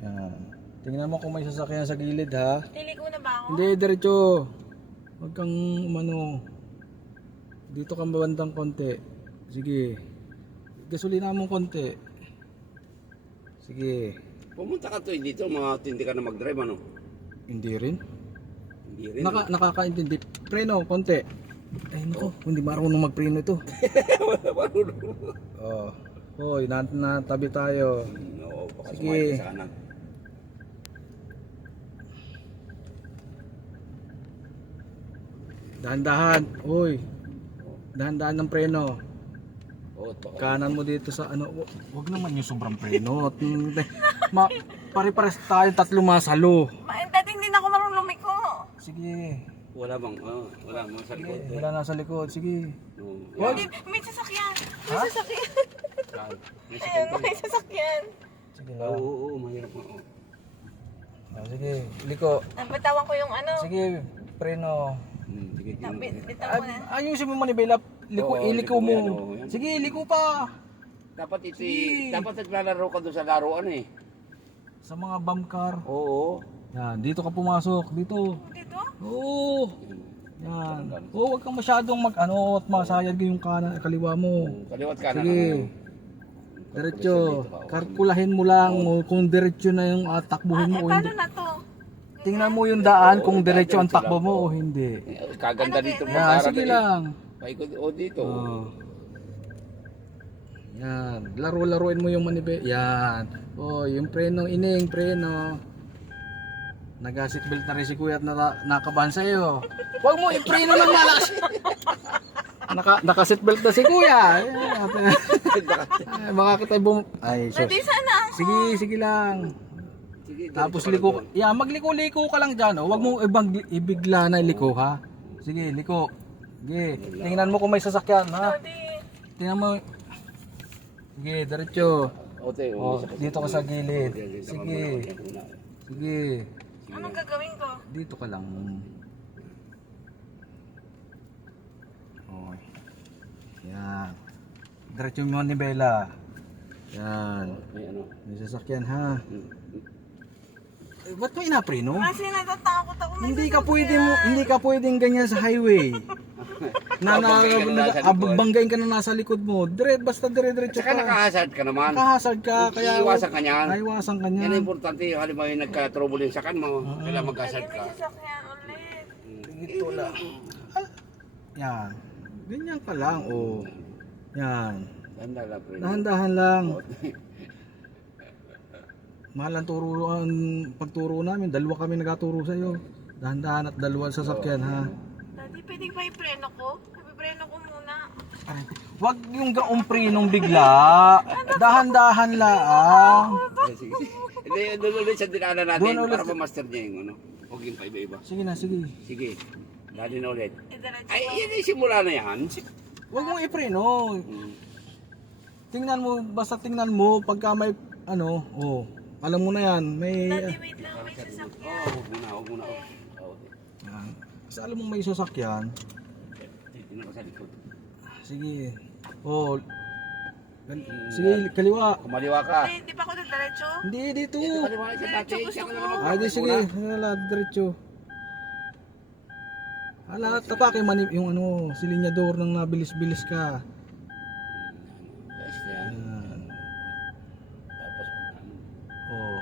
Yan. Tingnan mo kung may sasakyan sa gilid ha. Liliko na ba ako? Hindi, diretso. Huwag kang umano. Dito ka mabandang konti. Sige. Gasolina mo konti. Sige. Pumunta ka to dito, mga tindi ka na mag-drive ano? Hindi rin. Hindi rin. Nakakaintindi. Preno, konti. Ay nako, hindi marunong magpreno ito. Oh. Hoy, natabi tayo. Oo, baka Sige. sumakit sa kanan. Dahan-dahan. Hoy. Dahan-dahan ng preno. Oo, Kanan mo dito sa ano. Wag naman yung sobrang preno. Pare-pares tayo tatlo masalo. Dating din ako marunong lumiko. Sige. wala bang, wala mga sa likod. Wala nasa likod. Sige. Oo. Wag. Hindi, may sasakyan. May Ha? sasakyan. Saan? May Ayun, sakit ba? may sasakyan. Sige Oo, lang. oo, mahirap mo. Sige. Liko. Nabitawan ko yung ano. Sige. Preno. Sige, Bitaw mo na. Ayusin mo manibela. Liko, Oo, iliko liko mo. yan, oo, yan. Sige, liko pa. Dapat ito, Sige. dapat naglalaro ka doon sa laruan eh. Sa mga bump car. Oo. Yan, dito ka pumasok. Dito. Dito? Oo. Yan. Oo, wag kang masyadong at masayad yung kanan, kaliwa mo. Kaliwat kanan. Sige. Diretso. Kalkulahin mo lang kung diretso na yung takbuhin mo o Paano hindi. na to? Tingnan mo yung daan kung diretso ang takbo mo o hindi. Kaganda Ano, dito. Yan, sige lang. Paikot o dito. Oh. Yan, laro-laruin mo yung manibe. Yan. Oh, yung preno, ining preno. Nag-seatbelt na rin si kuya at nakabahan sa'yo. Huwag mo ipreno ng malakas. Naka-seatbelt na si kuya. Ay, baka kita Ay, sus. Hindi sana ako. Sige lang. Sige, Tapos diretso ka liko. lang. Yeah, magliko-liko ka lang dyan. Oh. Huwag mo ibigla na liko ha. Sige, liko. Sige, tingnan mo kung may sasakyan ha. Hindi. Tingnan mo. Sige, diretso. Ote, Oh, dito ka sa gilid. Dito ka Sige. muna. Sige. Anong gagawin ko? Dito ka lang. Oh. Yan. Diretso mo ni Bella. Yan. May ano. May sasakyan ha. Ba't mo inapreno? Kasi natatakot ako. May Hindi ka pwedeng ganyan sa highway. Banggain ka na nasa likod mo. Basta dire-diretso Saka ka. nakahasad ka naman. Nakahasad ka kaya Iiwasan ka niyan. Naiwasan ka Yan ang niyan. importante. Halimbawa yung nagka-trouble yung sakan mo. Kailangan mag-hasad May ka. sasakyan ulit. Ito lang. Yan. Ganyan ka lang oh. Yan. Tanda lang, pre. Dahan-dahan lang. Mahal ang pagturo namin. Dalawa kami nagturo sa iyo. Dahan-dahan at dalawa sa sasakyan ha. Daddy, pwedeng ba ipreno ko? Ipreno ko muna. Wag yung gaomprinong bigla. Dahan-dahan lang. Sige. Hindi, doon ulit sa dinaanan natin Doon ulit para ma-master niya yung ano. Huwag yung paiba-iba. Sige na, sige. Sige. Dali na ulit. Idiretso Ay, ko. yan ay simula na yan. Wag mong ipreno. Tingnan mo, basta tingnan mo pagka may alam mo na yan, may Daddy, wait lang. May sasakyan. Huwag muna, huwag muna. yan. Kasi alam mo may sasakyan. Tingnan ko sa likod. Sige. Sige, kaliwa. Kumaliwa ka. Hindi pa ako diretso. Hindi dito. Kumaliwa ka sa dati. Siya ka naman Ay, di sige. Hala, diretso. Hala, tapakin man yung silinyador ng nabilis-bilis ka. Guys, yan. Yan. Tapos, Oh.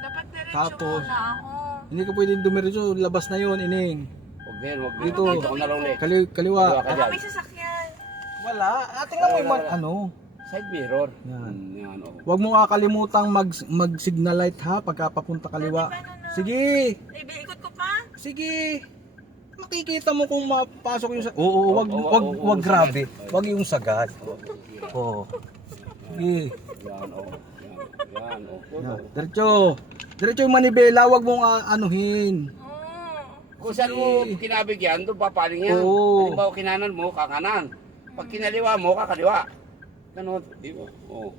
Dapat diretso Tapos, muna ako. hindi ka pwedeng dumiretso, labas na yon, ining. huwag din, huwag din. Dito. Ako na lang ulit. Kaliwa. Kaliwa ka Baka dyan. may sasakyan. Wala. Tingnan mo yung Side mirror. Yan. Yan, oh. Huwag mo kakalimutang mag-signal light ha pagka papunta kaliwa. Sige. Ikot ko pa. Sige. Makikita mo kung mapasok yung Oo, wag grabe. Wag yung sagad. Oo. Sige. Yan, oh. Yan, oh. Yan. Diretso yung manibela, wag mong anuhin. Kung saan mo kinabig yan, doon papaling yan. Oo. Halimbawa, kinanan mo, kakanan. Pag kinaliwa mo, kakaliwa. Ganun, di ba? Oo.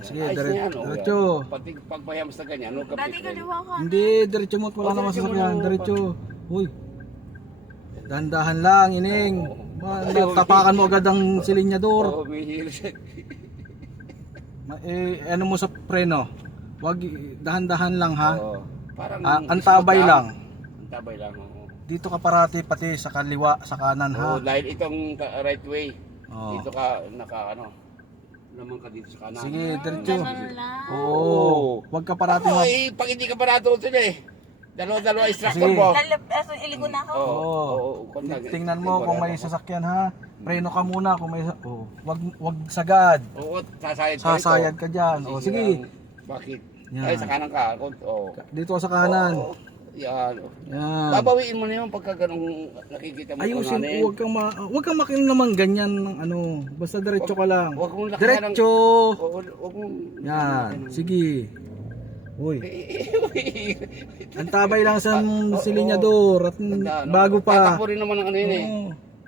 Sige, Ayos na yan, oh. diretso. Pag pagbayams na ganyan, huwag ka Daddy, pitrin. kaliwa ka. Hindi, diretso mo at wala Oh, naman diretso mo sasakyan. lang. Diretso. Uy. Dahan-dahan lang, ining. Tapakan mo agad ang silinyador. Oo, may hilis. Ano mo sa preno? Wag dahan-dahan lang ha. Oo. Parang Antabay lang. Antabay lang. Oo. Dito ka parati pati sa kaliwa, sa kanan ha. Oo, dahil itong right way. Oo. Dito ka naman ka dito sa kanan. Sige, diretso. Ganun lang. Oo. Wag ka parati Oo, pag hindi ka parato sila eh. Dalawa instructor Sige. mo. Iligo na ako. Oo. Kontak. Tingnan mo kung may sasakyan ha. Preno ka muna kung may wag sagad. Oo, sasayad ka Sasayad ka diyan. O sige. Bakit? Yan. Ay, sa kanan ka. Oo. Dito sa kanan. Oo. Yan. Yan. Babawiin mo na yun pagka ganung nakikita mo. Ayusin, ano eh. wag kang makin naman ganyan ng ano. Basta diretso ka lang. Wag mong lakihan Diretso. Wag mong... Yan. Sige. Uy. Antabay lang sa silinyador at bago pa. Tatakbo rin naman ang ano yun eh.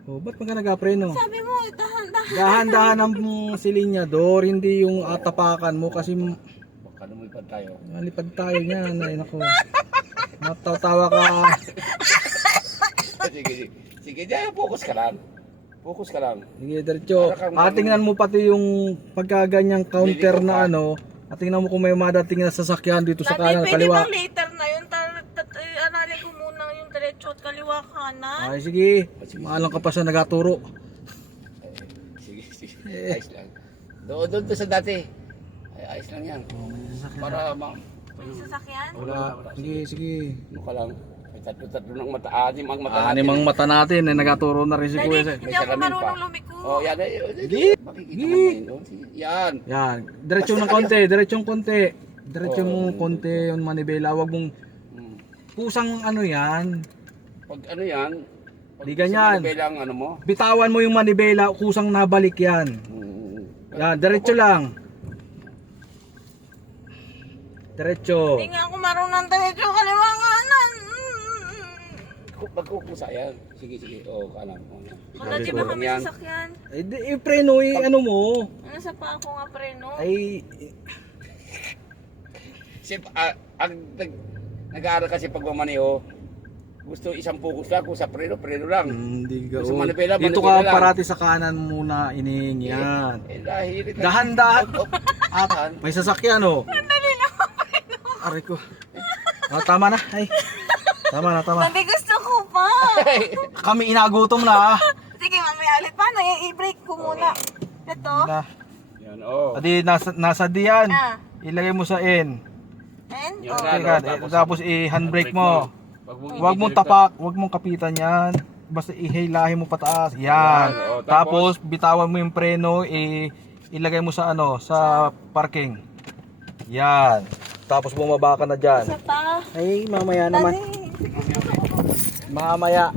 Oh, ba't ka nagapreno? Sabi mo, dahan-dahan. Dahan-dahan ang silinyador, hindi yung atapakan mo kasi Baka lumipad tayo. malipad tayo niyan. Ay nako. Matatawa ka. Sige, sige, dyan, focus ka lang. Focus ka lang. Sige, diretso. Tingnan mo pati yung pagkaganyang counter na ano. At tingnan mo kung may madating na sasakyan dito sa kanan, Pwede kaliwa. bang later na yun? Aralin ko muna yung diretso at kaliwa kanan. Ay, sige. Maalang ka pa sa nagaturo. Sige, sige. Ayos lang. Doon sa dati. Ay, ayos lang yan. Para May sasakyan? Wala. Sige, sige. ano ka lang. May tatlo ng mata. Anim ang mata Anim ang mata natin. Nagaturo na rin si Daddy, Kuya. hindi ako marunong lumiko. Oh, yan. Sige. Makikita mo ngayon. Yan. Yan. Diretsong ng konti. Diretsong konti. Diretsong konti yung manibela. Huwag mong Hmm. kusang ano yan. Pag ano yan. Pag Di ganyan. sa Manibela ang ano mo. Bitawan mo yung manibela. Kusang nabalik yan. Yan. Diretso lang. Diretso. Hindi nga ako marunong diretso kaliwa kanan. Magkukusa yan. Sige, sige. Oo, kanan. Wala di ba kami Yan. sasakyan? Eh, preno ano mo. Ano sa pa ako nga preno? Ay, Siyempre, nag-aaral kasi pagmamaneho, gusto isang focus lang, kung sa preno lang. hindi ka. Sa manibela, Dito manibela ka lang. parati sa kanan muna ining yan. Dahil Dahan-dahan. Atan. May sasakyan oh. Aray ko. Tama na. Ay. Tama na, tama. Sabi gusto ko pa. Kami inagutom na. Sige, mamaya ulit. Paano? I-break ko muna. Ito. Na. Yan, oo. Adi nasa diyan. Ah. Ilagay mo sa N. And? Yan, Oh. Okay ano, ka. Tapos i-handbrake mo. i-delete Huwag mong tapak, huwag mong kapitan yan. Basta ihilahin mo pataas. Yan. Oo, Tapos bitawan mo yung preno, ilagay mo sa ano, sa parking. Yan. Tapos bumaba ka na diyan. Isa pa. Ay, mamaya naman. Daddy. Mamaya.